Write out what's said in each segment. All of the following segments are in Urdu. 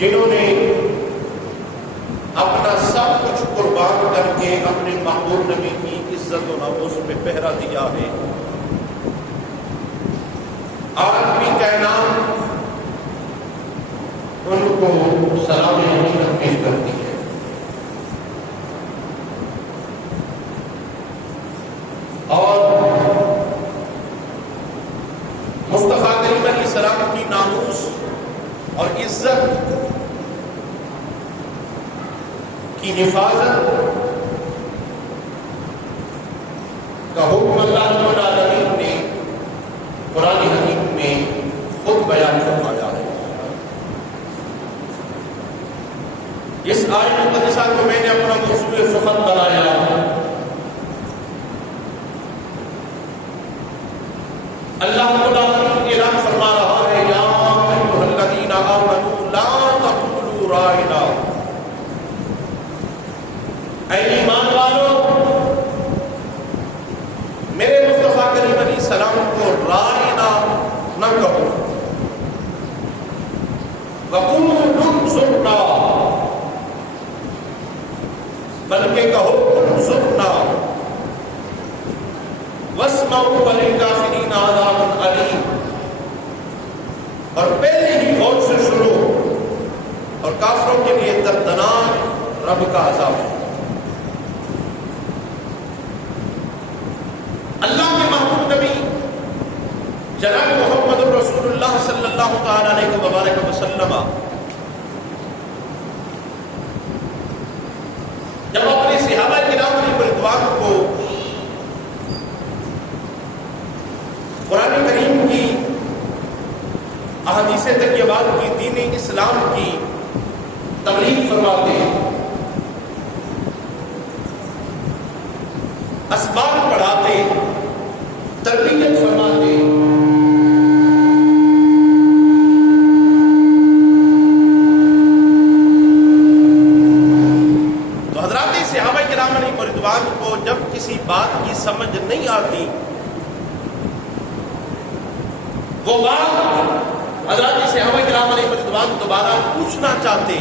جنہوں نے اپنا سب کچھ قربان کر کے اپنے محبوب نبی کی عزت و ناموس پہ پہرا دیا ہے، آج بھی کائنات ان کو سلام عقیدت پیش کرتی ہے۔ اور مصطفیٰ کریم علیہ السلام کی ناموس اور عزت کی حفاظت کا حکم اللہ رب العالمین نے قرآن حکیم میں خود بیان فرمایا ہے۔ اس آیت مقدسہ کو میں نے اپنا موضوع سخن بنایا۔ اللہ رب العالمین اعلان فرما رہا ہے، یا ایھا الذین آمنوا لا تقولوا راعنا، اے ایمان والو میرے مصطفیٰ کریم علیہ السلام کو راعنا نہ کہو، وقولوا انظرنا، بلکہ کہو انظرنا، واسمعوا وللکافرین عذاب علیم، اور پہلے ہی غور سے سنو اور کافروں کے لیے دردناک رب کا عذاب ہے۔ اللہ کے محبوب نبی جناب محمد رسول اللہ صلی اللہ تعالی علیہ وبارک وسلم جب اپنے صحابہ کرام علیہ رضوان کو قرآن کریم کی احادیث طیبات کی دین اسلام کی تبلیغ فرماتے، اسباب پڑھاتے، تربیت فرماتے، تو حضرات صحابہ کرام علیہ رضوان کو جب کسی بات کی سمجھ نہیں آتی، وہ بات حضرات صحابہ کرام علیہ رضوان دوبارہ پوچھنا چاہتے،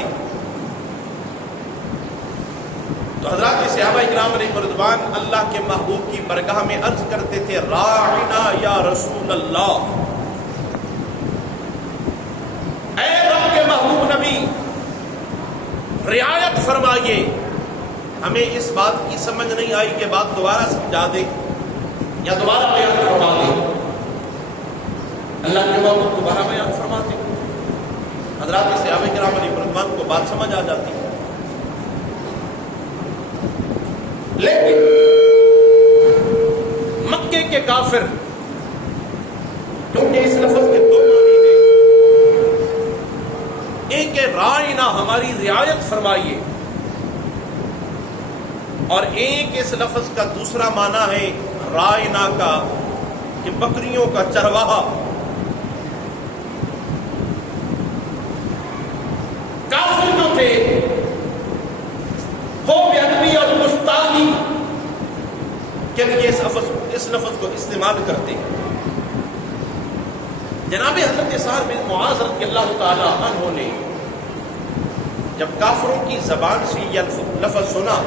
تو حضرات صحابہ کرام علیہ رضوان اللہ کے محبوب کی برگاہ میں عرض کرتے تھے، راعنا یا رسول اللہ، اے رب کے محبوب نبی رعایت فرمائیے، ہمیں اس بات کی سمجھ نہیں آئی کہ بات دوبارہ سمجھا دیں یا دوبارہ بیان فرما دیں۔ اللہ کے محبوب دوبارہ بیان فرماتے، حضرات صحابہ کرام علیہ رضوان کو بات سمجھ آ جاتی، لیکن مکے کے کافر، کیونکہ اس لفظ کے دو معنی ہیں، ایک ہے راعنا ہماری رعایت فرمائیے، اور ایک اس لفظ کا دوسرا معنی ہے راعنا کا کہ بکریوں کا چرواہا۔ کافر جو تھے وہ بے ادبی اور گستاخی کے لیے اس لفظ کو استعمال کرتے۔ جناب حضرت سعد بن معاذ رضی اللہ تعالی عنہ نے جب کافروں کی زبان سے یہ لفظ سنا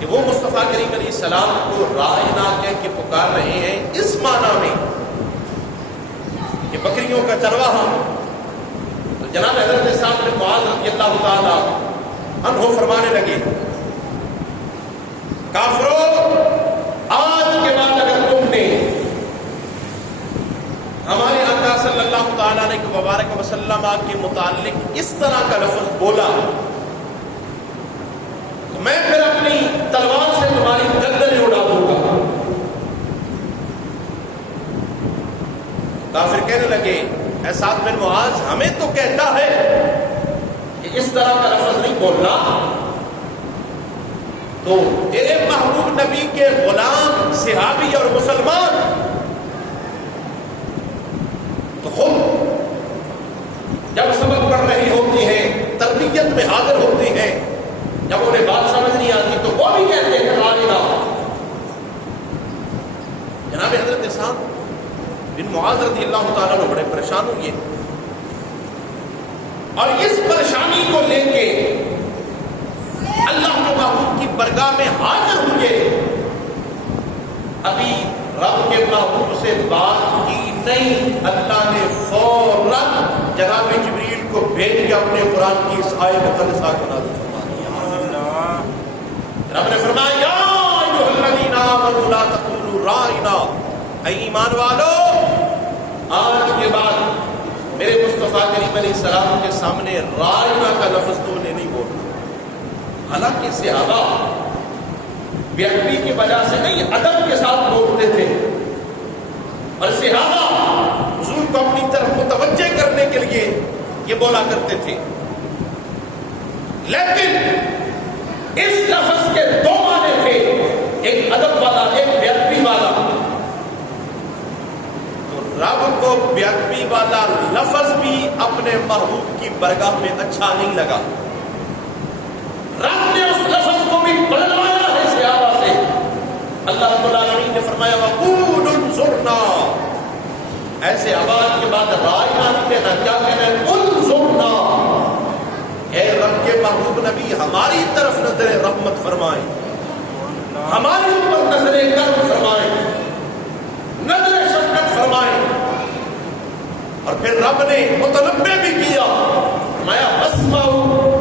کہ وہ مصطفیٰ کریم علیہ السلام کو راعنا کہہ کے پکار رہے ہیں اس معنی میں کہ بکریوں کا چرواہا، تو جناب حضرت سعد بن معاذ رضی اللہ تعالی عنہ فرمانے لگے، کافروں آج کے بعد اگر تم نے ہمارے آقا صلی اللہ تعالی علیہ وبارک وسلم کے متعلق اس طرح کا لفظ بولا تو میں پھر اپنی تلوار سے تمہاری گردنیں اڑا دوں گا۔ کافر کہنے لگے، اے سعد بن معاذ ہمیں تو کہتا ہے کہ اس طرح کا لفظ نہیں بولنا، تو تیرے محبوب نبی کے غلام صحابی اور مسلمان تو خود جب سبق پڑھ رہی ہوتی ہیں، تربیت میں حاضر ہوتی ہیں، جب انہیں بات سمجھ نہیں آتی تو وہ بھی کہتے ہیں راعنا۔ جناب حضرت سعد بن معاذ رضی اللہ تعالیٰ عنہ بڑے پریشان ہوئے، اور اس پریشانی کو لے کے اللہ کے محبوب کی برگاہ میں حاضر ہوئے. ابھی رب کے محبوب سے بات کی نہیں، اللہ نے فوراً جناب جبریل کو بھیج کے اپنے قرآن کی اس آیت مقدسہ کو نازل فرما دیا. رب نے فرمایا یا ایھا الذین آمنوا لا تقولوا رائنا، اے ایمان والو آج کے بعد میرے مصطفیٰ کریم علیہ السلام کے سامنے رائنا کا لفظ تم نے نہیں بولنا. حالانکہ صحابہ بے ادبی کی وجہ سے نہیں، ادب کے ساتھ بولتے تھے، اور صحابہ حضور کو اپنی طرف متوجہ کرنے کے لیے یہ بولا کرتے تھے. لیکن اس لفظ کے دو معنی تھے، ایک ادب والا، ایک بے ادبی والا. تو رب کو بے ادبی والا لفظ بھی اپنے محبوب کی برگاہ میں اچھا نہیں لگا. رب نے اس لفظ کو بھی بدلوایا ہے صحابہ سے. اللہ رب العالمین نے فرمایا وقولوا انظرنا، ایسے آواز کے بعد رائنا نہیں کہنا، کیا کہنا ہے؟ انظرنا. اے رب کے محبوب نبی ہماری طرف نظر رحمت فرمائیں، ہمارے اوپر نظر کرم فرمائیں، نظر شفقت فرمائیں. اور پھر رب نے متنبہ بھی کیا، فرمایا واسمعوا،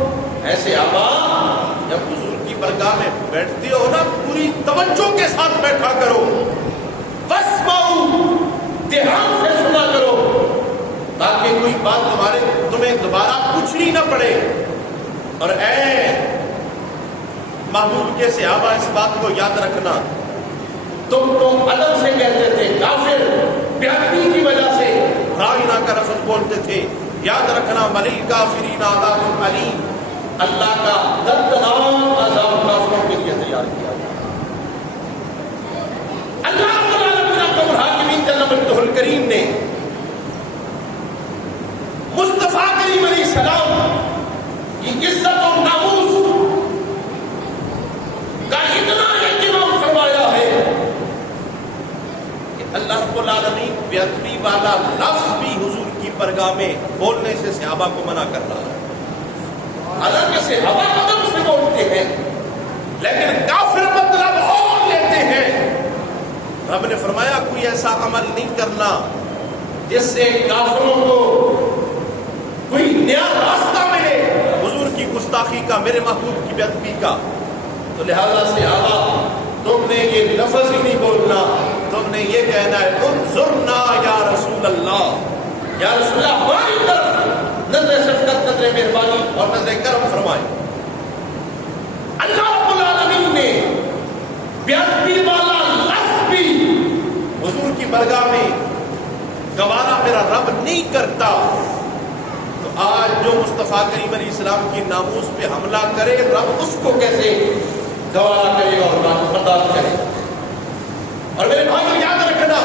ایسے آواز جب حضور کی برگاہ میں بیٹھتے ہو نا پوری توجہ کے ساتھ بیٹھا کرو. واسمعوا، دھیان سے سنا کرو، تاکہ کوئی بات تمہیں دوبارہ پوچھنی نہ پڑے. اور اے محبوب کے صحابہ اس بات کو یاد رکھنا، تم تو ادب سے کہتے تھے، کافر بے ادبی کی وجہ سے رائنا کا لفظ بولتے تھے. یاد رکھنا وللکافرین عذاب علیم، اللہ کا دردناک عذاب کافروں کے لیے تیار کیا گیا. اللہ رب العالمین ارحم الراحمین جل مجدہ الکریم نے مصطفیٰ کریم علیہ السلام کی عزت و ناموس کا اتنا اہتمام فرمایا ہے کہ اللہ رب العالمین بے ادبی والا لفظ بھی حضور کی برگاہ میں بولنے سے صحابہ کو منع کر رہا ہے. حالانکہ صحابہ ادب سے بولتے ہیں، لیکن کافر مطلب اور لیتے ہیں. رب نے فرمایا کوئی ایسا عمل نہیں کرنا جس سے کافروں کو کوئی نیا راستہ ملے حضور کی گستاخی کا، میرے محبوب کی بے ادبی کا. تو لہذا صحابہ تم نے یہ لفظ ہی نہیں بولنا، تم نے یہ کہنا ہے انظرنا یا رسول اللہ، یا رسول اللہ ہماری طرف نظر شفقت، نظر مہربانی اور نظر کرم فرمائے. اللہ رب العالمین نے بے ادبی والا لفظ بھی حضور کی برگاہ میں گوارا میرا رب نہیں کرتا. تو آج جو مصطفیٰ کریم علیہ السلام کی ناموس پہ حملہ کرے، رب اس کو کیسے گوارا کرے گا اور برداشت کرے گا. اور میرے بھائیو یاد رکھنا،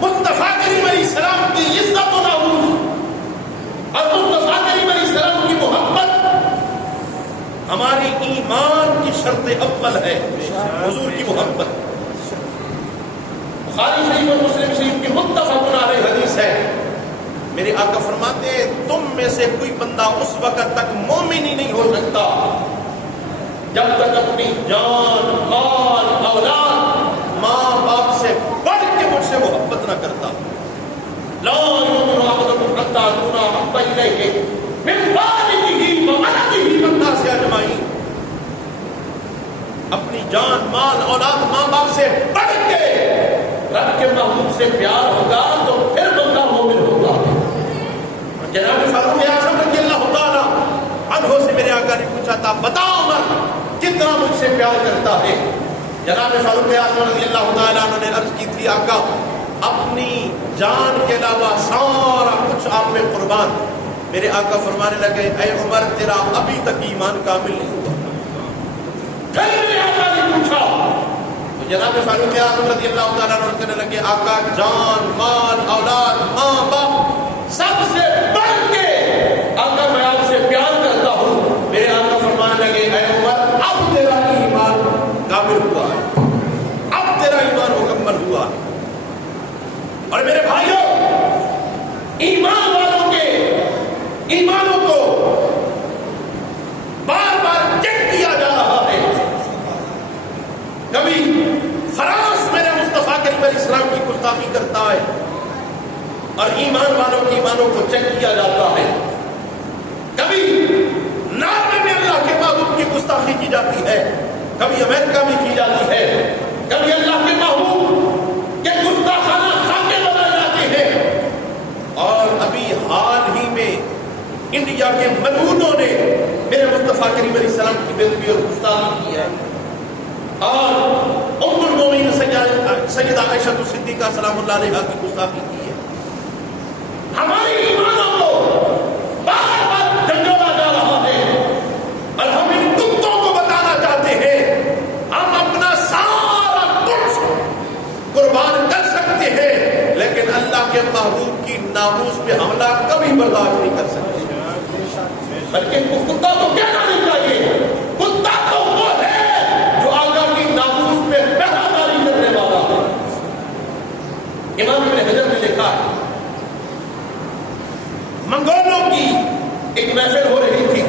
مصطفیٰ کریم علیہ السلام کی عزت و ناموس اور مصطفیٰ کریم علیہ السلام کی محبت ہماری ایمان کی شرط اول ہے. حضور کی محبت بخاری شریف اور مسلم شریف کی متفق علیہ حدیث ہے. میرے آقا فرماتے ہیں تم میں سے کوئی بندہ اس وقت تک مومن ہی نہیں ہو سکتا جب تک اپنی جان، مال، اولاد، ماں باپ سے بڑھ کے مجھ سے محبت نہ کرتا. لا یؤمن احدکم حتی اکون احب الیہ من والدہ وولدہ والناس اجمعین. اپنی جان، مال، اولاد، ماں باپ سے بڑھ کے رب کے محبوب سے پیار ہوگا تو پھر بندہ مومن ہوگا. جناب فاروق اعظم رضی اللہ تعالی عنہ سے میرے آقا نے پوچھا تھا بتا عمر کتنا مجھ سے پیار کرتا ہے. جناب فاروق اعظم رضی اللہ تعالی عنہ نے عرض کی تھی آقا اپنی جان کے علاوہ سارا کچھ آپ میں قربان. میرے آقا فرمانے لگے اے عمر تیرا ابھی تک ایمان کامل نہیں ہوا. پھر میرے آقا نے پوچھا تو جناب فاروق اعظم رضی اللہ تعالیٰ عنہ کہنے لگے آقا جان، مال، اولاد، ماں باپ سب سے بڑھ کے آقا میں آپ سے پیار کرتا ہوں. میرے آقا فرمانے لگے اے عمر اب تیرا ایمان کامل ہوا ہے، اب تیرا ایمان مکمل ہوا ہے. اور میرے بھائیوں ایمان والوں کے ایمان اور ایمان والوں کے ایمانوں کو چیک کیا جاتا ہے. کبھی ناروے میں اللہ کے محبوب کی گستاخی کی جاتی ہے, کبھی امریکہ میں کی جاتی ہے, کبھی اللہ کے محبوب کے گستاخانہ خاکے بنائے جاتے ہیں. اور ابھی حال ہی میں انڈیا کے ملعونوں نے میرے مصطفیٰ کریم علیہ السلام کی بے اور گستاخی کی ہے, اور ام المومنین سیدہ عائشہ صدیقہ سلام اللہ علیہا کی گستاخی کی ہے. ہمارے ایمانوں کو بار بار جھنجھوڑا جا رہا ہے, اور ہم ان کتوں کو بتانا چاہتے ہیں ہم اپنا سارا کچھ قربان کر سکتے ہیں, لیکن اللہ کے محبوب کی ناموس پہ حملہ کبھی برداشت نہیں کر سکتے. بلکہ کتا تو کہنا نہیں چاہیے, کتا تو وہ ہے جو آقا کی ناموس پہ پہرہ داری کرنے والا ہے. امام ابن حجر نے لکھا ہے, منگولوں کی ایک محفل ہو رہی تھی,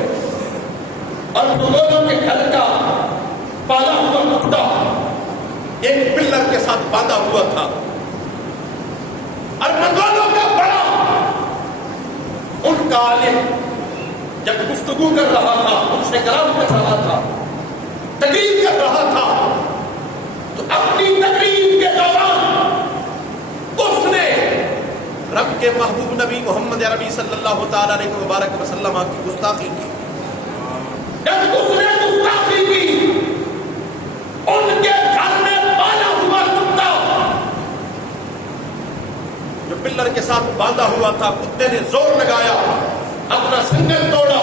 اور منگولوں کے گھر کا پالا ہوا کتا ایک پلر کے ساتھ باندھا ہوا تھا, اور منگولوں کا بڑا ان کا عالم جب گفتگو کر رہا تھا, ان سے کلام کر رہا تھا, تقریر کر رہا تھا, تو اپنی تقریر کے دوران اس نے رب کے محبوب نبی محمد عربی صلی اللہ تعالی علیہ وبارک وسلم کی گستاخی کی. جب اس نے گستاخی کی, ان کے گھر میں پالا ہوا کتا جو پلر کے ساتھ باندھا ہوا تھا, کتے نے زور لگایا, اپنا سنگل توڑا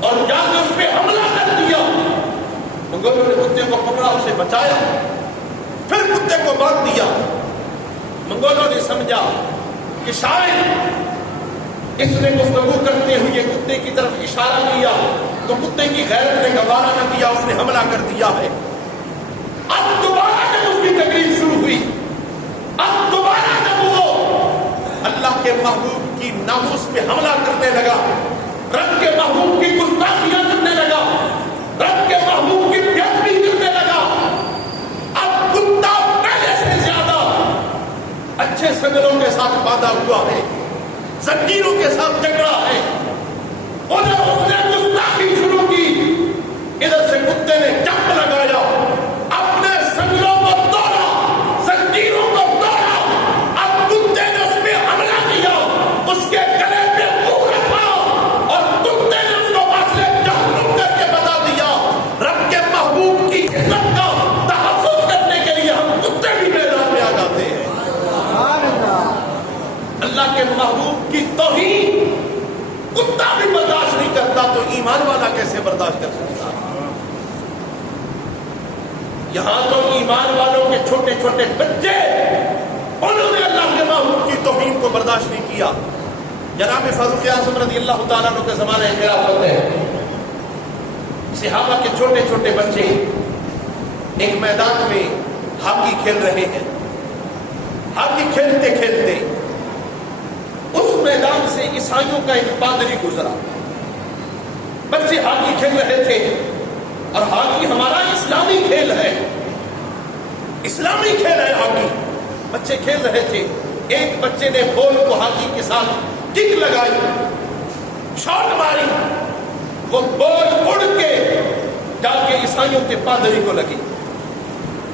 اور جا کے اس پہ حملہ کر دیا. منگولوں نے کتے کو پکڑا, اسے بچایا, پھر کتے کو باندھ دیا. منگولوں نے سمجھا کہ شاید اس نے گفتگو کرتے ہوئے کتے کی طرف اشارہ کیا تو کتے کی غیرت نے گوارا نہ کیا, اس نے حملہ کر دیا ہے. اب دوبارہ جب اس کی تقریر شروع ہوئی, اب دوبارہ جب وہ اللہ کے محبوب کی ناموس پہ حملہ کرنے لگا, رب کے محبوب کی گستاخیاں کرنے لگا, رب کے محبوب کی بےادبی کرنے لگا, اب کتا پہلے سے زیادہ اچھے سنگلوں کے ساتھ باندھا ہوا ہے, زنجیروں کے ساتھ جگڑا ہے. ادھر اس نے گستاخی شروع کی, ادھر سے کتے نے جپ لگایا, اپنے سنگلوں کو توڑا, زنجیروں کو توڑا. اب کتے نے اس پہ حملہ کیا, اس کے گلے پہ منہ رکھا, اور کتے نے اس کو واسطے جہنم کر کے بتا دیا. رب کے محبوب کی عزت کا تحفظ کرنے کے لیے ہم کتے بھی میدان میں آ جاتے ہیں. اللہ کے محبوب کی توہین کتا بھی برداشت نہیں کرتا, تو ایمان والا کیسے برداشت کر سکتا؟ یہاں تو ایمان والوں کے چھوٹے چھوٹے بچے, انہوں نے اللہ کے محبوب کی توہین کو برداشت نہیں کیا. جناب فاروق اعظم رضی اللہ تعالیٰ عنہ کے زمانے میں خلافت ہے, صحابہ کے چھوٹے چھوٹے بچے ایک میدان میں ہاکی کھیل رہے ہیں. ہاکی کھیلتے کھیلتے اس میدان سے عیسائیوں کا ایک پادری گزرا. بچے ہاکی کھیل رہے تھے, اور ہاکی ہمارا اسلامی کھیل ہے, اسلامی کھیل ہے ہاکی. بچے کھیل رہے تھے, ایک بچے نے بال کو ہاکی کے ساتھ کک لگائی, شاٹ ماری, وہ بال اڑ کے جا کے عیسائیوں کے پادری کو لگی.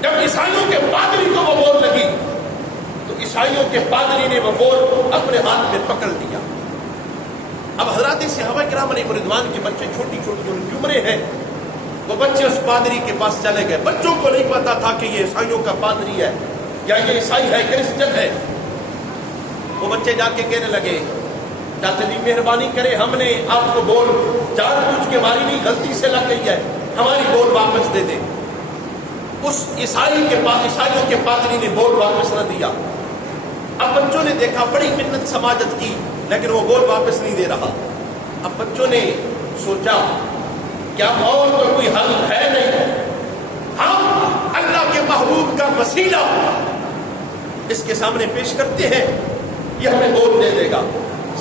جب عیسائیوں کے پادری کو وہ بال لگی تو عیسائیوں کے پادری نے وہ بال اپنے ہاتھ میں پکڑ لیا. اب حضرات صحابہ کرام علیہ رضوان کے بچے چھوٹی چھوٹی عمریں ہیں, وہ بچے اس پادری کے پاس چلے گئے. بچوں کو نہیں پتا تھا کہ یہ عیسائیوں کا پادری ہے یا یہ عیسائی ہے, کرسچن ہے. وہ بچے جا کے کہنے لگے, چاچا جی مہربانی کرے, ہم نے آپ کو بول جان بوجھ کے ماری نہیں, غلطی سے لگ گئی ہے, ہماری بول واپس دے دیں. اس عیسائیوں کے پادری نے بول واپس نہ دیا. اب بچوں نے دیکھا, بڑی منت سماجت کی, لیکن وہ بول واپس نہیں دے رہا. اب بچوں نے سوچا کیا اور تو کوئی حل ہے نہیں, ہم اللہ کے محبوب کا وسیلہ اس کے سامنے پیش کرتے ہیں, یہ ہمیں بول دے دے گا.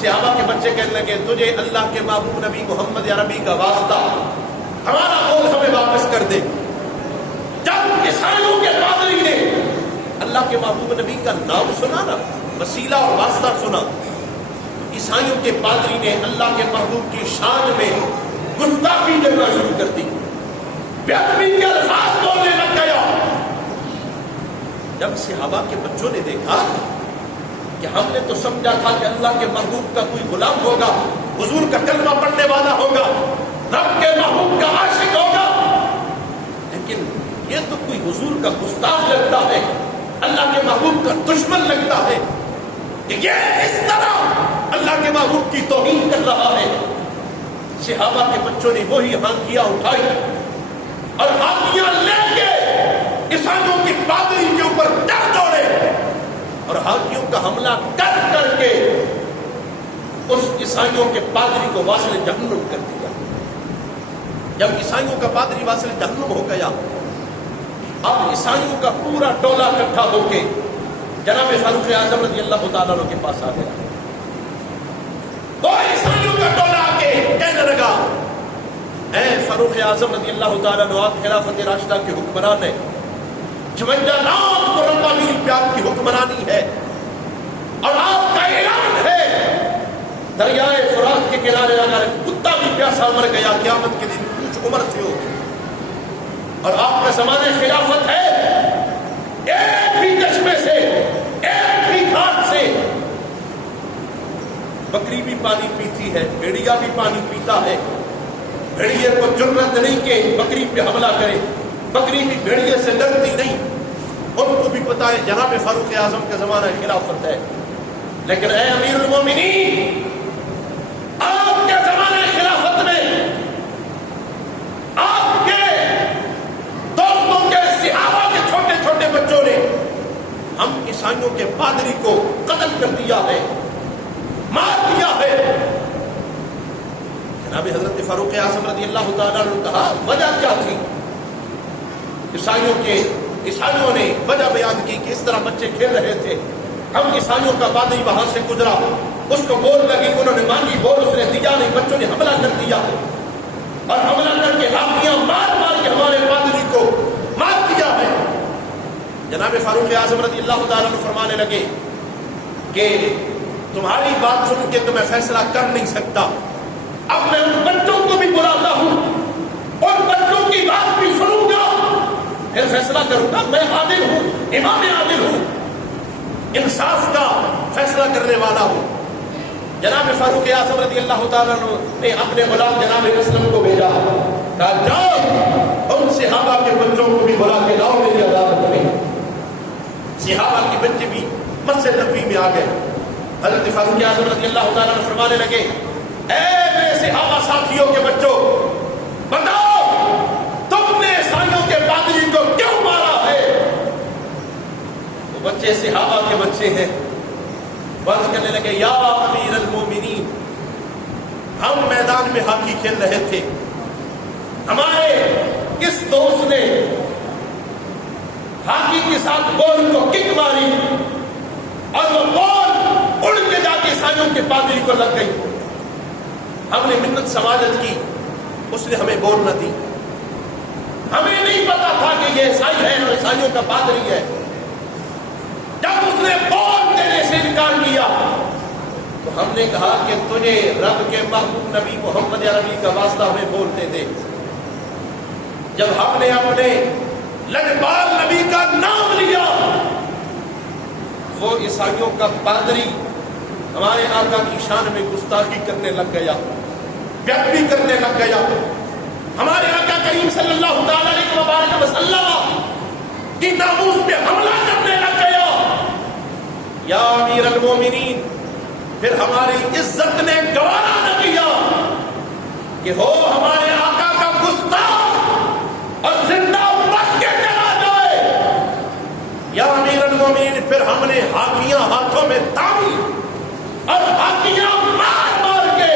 صحابہ کے بچے کہنے لگے, تجھے اللہ کے محبوب نبی محمد عربی کا واسطہ, ہمارا بول ہمیں واپس کر دے. جب عیسائیوں کے پادری نے اللہ کے محبوب نبی کا نام سنا نا, وسیلہ اور واسطہ سنا، عیسائیوں کے پادری نے اللہ کے محبوب کی شان میں گستاخی کرنا شروع کر دی، بیدبی کے الفاظ بولنے لگ گیا۔ جب صحابہ کے بچوں نے دیکھا کہ ہم نے تو سمجھا تھا کہ اللہ کے محبوب کا کوئی غلام ہوگا، حضور کا کلمہ پڑھنے والا ہوگا، رب کے محبوب کا عاشق ہوگا، لیکن یہ تو کوئی حضور کا گستاخ لگتا ہے، اللہ کے محبوب کا دشمن لگتا ہے، کہ یہ اس طرح اللہ کے محبوب کی توہین کر رہا ہے۔ صحابہ کے بچوں نے وہی ہانکیاں اٹھائی اور ہانکیاں لے کے عیسائیوں کی پادری کے اوپر ڈر دوڑے اور ہانکیوں کا حملہ کر کر کے اس عیسائیوں کے پادری کو واصل جہنم کر دیا۔ جب عیسائیوں کا پادری واصل جہنم ہو گیا، اب عیسائیوں کا پورا ٹولہ اکٹھا ہو کے جناب فاروق اعظم رضی اللہ تعالیٰ عنہ کے پاس آ گیا۔ وہ عیسائیوں کا ٹولہ آ کے کہنے لگا، اے فاروق اعظم رضی اللہ تعالیٰ عنہ، آپ خلافت راشدہ کے حکمران ہیں، 52 لاکھ مربع میل پہ آپ کی حکمرانی ہے، اور آپ کا اعلان ہے دریائے فرات کے کنارے اگر کتا بھی پیاسا مر گیا قیامت کے دن کچھ عمر سے ہوگی، اور آپ کا زمانہ خلافت ہے ایک ہی چشمے سے، ایک ہی گھاٹ سے بکری بھی پانی پیتی ہے، بھیڑیا بھی پانی پیتا ہے، بھیڑیے کو جرت نہیں کہ بکری پہ حملہ کرے، بکری بھی بھیڑیے سے ڈرتی نہیں، ان کو بھی پتا ہے جناب فاروق اعظم کا زمانہ خلافت ہے، لیکن اے امیر المومنین، آپ کے زمانہ خلافت میں آپ کے دوستوں کے صحابہ کے چھوٹے چھوٹے بچوں نے ہم عیسائیوں کے پادری کو قتل کر دیا ہے، مار دیا ہے۔ جناب حضرت فاروق اعظم رضی اللہ تعالیٰ نے کہا وجہ کیا تھی؟ عیسائیوں نے وجہ بیان کی کہ اس طرح بچے کھیل رہے تھے، ہم عیسائیوں کا پادری وہاں سے گزرا، اس کو بول لگی، انہوں نے مانگی بول، اس نے دیا نہیں، بچوں نے حملہ کر دیا اور حملہ کر کے ہاتھیاں مار مار کے ہمارے پادری کو مار دیا ہے۔ جناب فاروق اعظم رضی اللہ تعالیٰ عنہ فرمانے لگے کہ تمہاری بات سن کے تو میں فیصلہ کر نہیں سکتا، اب میں ان بچوں کو بھی بلاتا ہوں، ان بچوں کی بات بھی سنوں گا، پھر فیصلہ کروں گا۔ میں عادل ہوں، امام عادل ہوں، انصاف کا فیصلہ کرنے والا ہوں۔ جناب فاروق اعظم رضی اللہ تعالیٰ عنہ نے اپنے غلام جناب اسلم کو بھیجا، کہا جاؤ ان صحابہ کے بچوں کو بھی بلا کے لاؤ میری عدالت میں۔ صحابہ کے بچے بھی مسجد نبوی میں آ گئے۔ حضرت فاروق اعظم رضی اللہ تعالیٰ عنہ فرمانے لگے، اے میرے صحابہ ساتھیوں کے بچوں، بتاؤ تم نے عیسائیوں کے پادری کو کیوں مارا ہے؟ وہ بچے صحابہ کے بچے ہیں، بات کرنے لگے، یا امیر المومنین، ہم میدان میں ہاکی کھیل رہے تھے، ہمارے اس دوست نے ہاکی کے ساتھ بال کو کک ماری اور وہ بال اڑ کے جا کے عیسائیوں کے پادری کو لگ گئی، ہم نے منت سماجت کی، اس نے ہمیں بول نہ دی، ہمیں نہیں پتا تھا کہ یہ عیسائی ہے اور عیسائیوں کا پادری ہے۔ جب اس نے بول دینے سے انکار کیا تو ہم نے کہا کہ تجھے رب کے محبوب نبی محمد عربی کا واسطہ ہمیں بولتے دے۔ جب ہم نے اپنے لجپال نبی کا نام لیا، وہ عیسائیوں کا پادری ہمارے آقا کی شان میں گستاخی کرنے لگ گیا، بیدبی کرنے لگ گیا، ہمارے آقا کریم صلی اللہ تعالی علیہ وسلم کی ناموس پہ حملہ کرنے لگ گیا۔ یا امیر المومنین، پھر ہماری عزت نے گوارا نہ کیا کہ ہو ہمارے آقا کا گستاخ اور زندہ بچ کے چلا جائے۔ یا امیر المومنین، پھر ہم نے ہاتھیاں ہاتھوں میں تامی اور ہاتھیاں مار مار کے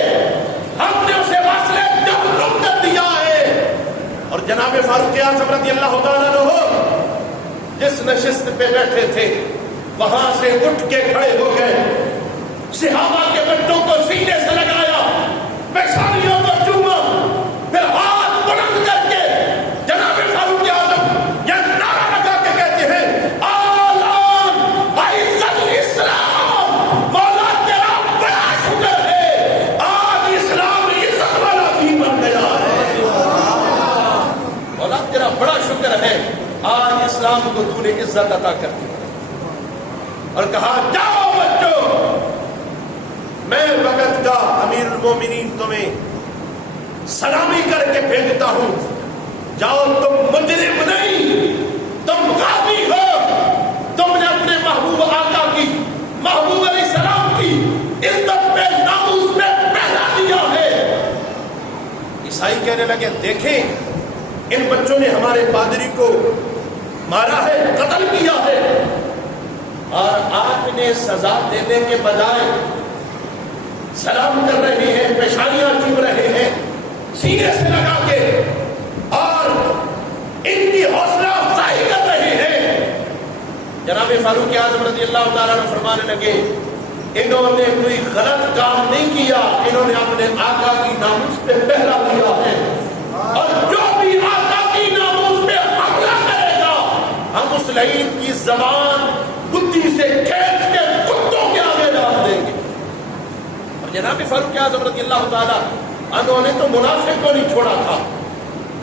ہم نے اسے واصلے جہنم کر دیا ہے۔ اور جناب فاروق اعظم رضی اللہ تعالیٰ عنہ جس نشست پہ بیٹھے تھے وہاں سے اٹھ کے کھڑے ہو گئے، صحابہ کے بچوں کو سینے سے لگایا، پیشانیوں کو چوما، پھر ہاتھ بلند کر کے جناب فاروق اعظم یہ نعرہ لگا کے کہتے ہیں، آلان اعز الاسلام عزت عطا کرتی ہے۔ اور کہا جاؤ بچوں، میں وقت کا امیر المومنین تمہیں سلامی کر کے بھیجتا ہوں، جاؤ، تم مجرم نہیں، تم غازی ہو، تم نے اپنے محبوب آقا کی، محبوب علیہ السلام کی عزت پہ، ناموس پہ پہلا دیا ہے۔ عیسائی کہنے لگے دیکھیں ان بچوں نے ہمارے پادری کو مارا ہے، قتل کیا ہے، اور آپ نے سزا دینے کے بجائے سلام کر رہے ہیں، پیشانیاں چوم رہے ہیں سینے سے لگا کے، اور ان کی حوصلہ افزائی کر رہے ہیں۔ جناب فاروق اعظم رضی اللہ تعالیٰ عنہ فرمانے لگے انہوں نے کوئی غلط کام نہیں کیا، انہوں نے اپنے آقا کی ناموس پہ پہرا دیا ہے، اور جو بھی آقا کی ناموس پہ حملہ کرے گا ہم اس لعین کی زبان بدھی سے کھینچ کے کتوں کے آگے ڈال دیں گے۔ اور جناب فاروق اعظم رضی اللہ تعالیٰ عنہ نے تو منافق کو نہیں چھوڑا تھا،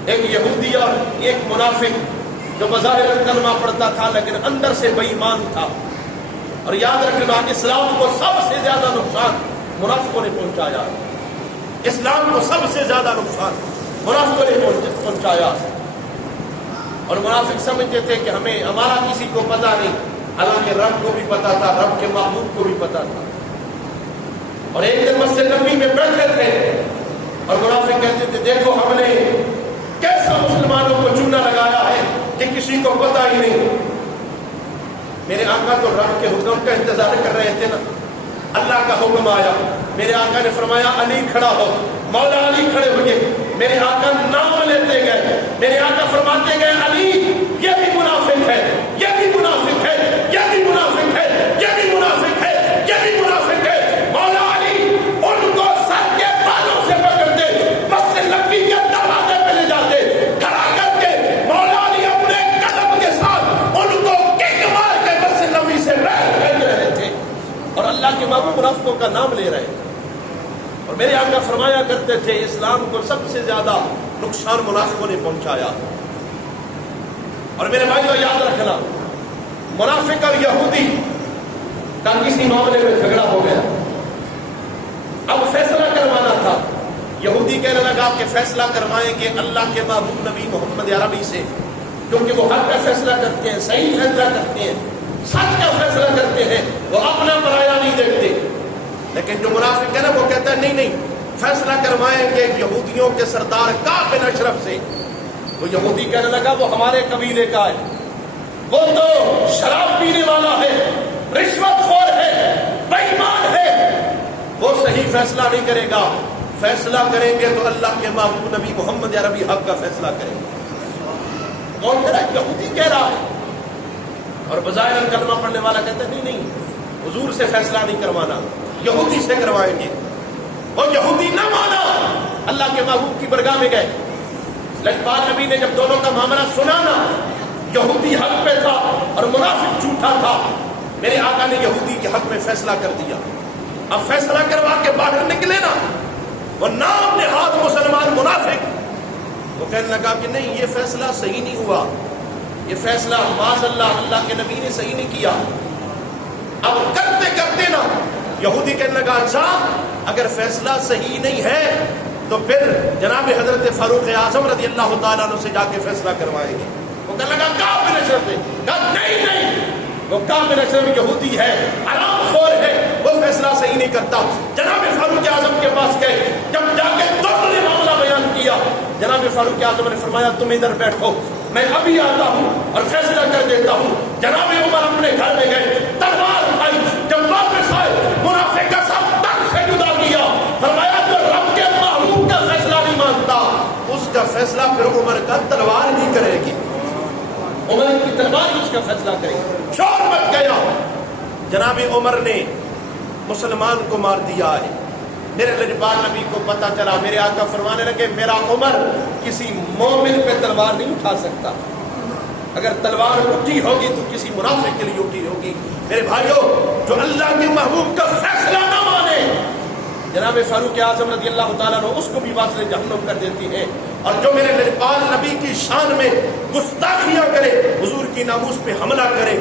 ایک یہودی اور ایک منافق جو بظاہر کلمہ پڑھتا تھا لیکن اندر سے بے ایمان تھا۔ اور یاد رکھنا اسلام کو سب سے زیادہ نقصان منافقوں نے پہنچایا، اسلام کو سب سے زیادہ نقصان منافقوں نے پہنچایا۔ اور منافق سمجھتے تھے کہ ہمارا کسی کو پتہ نہیں، حالانکہ رب کو بھی پتا تھا، رب کے محبوب کو بھی پتا تھا۔ اور ایک دن مسجد نبوی میں بیٹھے تھے اور منافق کہتے تھے دیکھو ہم نے کیسا مسلمانوں کو چونا لگایا ہے کہ کسی کو پتہ ہی نہیں۔ میرے آقا تو رب کے حکم کا انتظار کر رہے تھے نا، اللہ کا حکم آیا، میرے آقا نے فرمایا علی کھڑا ہو، مولا علی کھڑے ہوئے، میرے آقا نام لیتے گئے، میرے آقا فرماتے گئے علی یہ بھی منافق ہے، یہ بھی منافق ہے، یہ بھی منافق ہے، یہ بھی منافق ہے، یہ بھی منافق ہے۔ مولا علی ان کو سر کے بالوں سے پکڑتے، مسجد نبوی کے دروازے پہ لے جاتے، کھڑا کر کے مولا علی اپنے قدم کے ساتھ ان کو کک مار کے مسجد نبوی سے باہر بھیج رہے تھے، اور اللہ کے محبوب منافقوں کا نام لے رہے تھے۔ اور میرے آقا فرمایا کرتے تھے اسلام کو سب سے زیادہ نقصان منافقوں نے پہنچایا۔ اور میرے بھائیو یاد رکھنا، منافق اور یہودی کا کسی معاملے میں جھگڑا ہو گیا، اب فیصلہ کروانا تھا۔ یہودی کہنے لگا کہ فیصلہ کروائیں گے اللہ کے محبوب نبی محمد عربی سے، کیونکہ وہ حق کا فیصلہ کرتے ہیں، صحیح فیصلہ کرتے ہیں، سچ کا فیصلہ کرتے ہیں، وہ اپنا پرایا نہیں دیکھتے۔ لیکن جو منافق ہے نا وہ کہتا ہے نہیں نہیں، فیصلہ کروائیں گے یہودیوں کے سردار کعب بن اشرف سے۔ وہ یہودی کہنے لگا وہ ہمارے قبیلے کا ہے، وہ تو شراب پینے والا ہے، رشوت خور ہے، بے ایمان ہے، وہ صحیح فیصلہ نہیں کرے گا، فیصلہ کریں گے تو اللہ کے محبوب نبی محمد عربی حق کا فیصلہ کریں گے۔ کون کہہ رہا ہے؟ یہودی کہہ رہا ہے۔ اور بظاہر کلمہ پڑھنے والا کہتا ہے نہیں نہیں، حضور سے فیصلہ نہیں کروانا، یہودی سے کروائیں گے۔ وہ یہودی نہ مانا، اللہ کے محبوب کی برگاہ میں گئے۔ لجپال نبی نے جب دونوں کا معاملہ سنا نا، یہودی حق پہ تھا اور منافق جھوٹا تھا، میرے آقا نے یہودی کے حق میں فیصلہ کر دیا۔ اب فیصلہ کروا کے باہر نکلے نا، وہ نام نہاد مسلمان منافق، وہ کہنے لگا کہ نہیں یہ فیصلہ صحیح نہیں ہوا، یہ فیصلہ معاذ اللہ کے نبی نے صحیح نہیں کیا۔ اب کرتے کرتے نا یہودی کہنے لگا اچھا اگر فیصلہ صحیح نہیں ہے تو پھر جناب حضرت فاروق اعظم رضی اللہ تعالیٰ عنہ سے جا کے فیصلہ کروائیں گے۔ وہ کہنے لگا کعب بن اشرف سے، کہا نہیں نہیں، وہ کعب بن اشرف یہودی ہے، حرام خور ہے، وہ فیصلہ صحیح نہیں کرتا۔ جناب فاروق اعظم کے پاس گئے، جب جا کے دونوں نے معاملہ بیان کیا، جناب فاروق اعظم نے فرمایا تم ادھر بیٹھو، میں ابھی آتا ہوں اور فیصلہ کر دیتا ہوں۔ جناب عمر اپنے گھر میں گئے، تلوار اٹھائی، جب واپس آئے منافق کا سر تن سے جدا کیا، فرمایا جو رب کے محبوب کا فیصلہ نہیں مانتا اس کا فیصلہ پھر عمر کا تلوار نہیں کرے گی، عمر کی تلوار ہی اس کا فیصلہ کرے گی۔ شور مچ گیا، جناب عمر نے مسلمان کو مار دیا ہے۔ میرے لجپال نبی کو پتا چلا، میرے آقا فرمانے لگے میرا عمر کسی مومن پہ تلوار نہیں اٹھا سکتا، اگر تلوار اٹھی ہوگی تو کسی منافق کے لیے اٹھی ہوگی۔ میرے بھائیوں جو اللہ کے محبوب کا فیصلہ نہ مانے، جناب جناب فاروق اعظم رضی اللہ تعالیٰ عنہ اس کو بھی واصل جہنم کر دیتی ہیں. اور جو میرے نرپال نبی کی شان میں گستاخیاں کرے، حضور کی ناموس پہ حملہ کرے،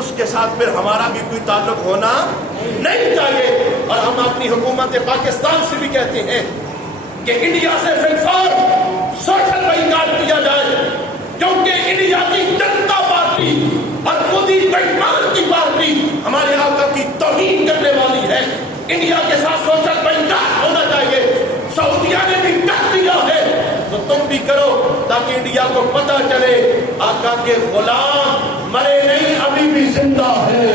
اس کے ساتھ پھر ہمارا بھی کوئی تعلق ہونا نہیں چاہیے. اور ہم اپنی حکومت پاکستان سے بھی کہتے ہیں کہ انڈیا سے فی الفور سوشل بائیکاٹ کیا جائے، کیونکہ انڈیا کی جنتا پارٹی اور مودی بےمان کی پارٹی ہمارے آقا کی توہین کرنے والی ہے. انڈیا کے ساتھ سوشل بائیکاٹ ہونا چاہیے. سعودیہ نے بھی کر دیا ہے تو تم بھی کرو، تاکہ انڈیا کو پتہ چلے آقا کے غلام مرے نہیں، ابھی بھی زندہ ہے.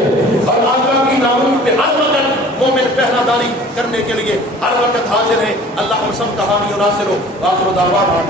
اور آقا کی ناموس پہ ہر وقت مومن پہرہ داری کرنے کے لیے ہر وقت حاضر ہے. اللہ ہم سب کہانی و ناصر و آخر دعوانا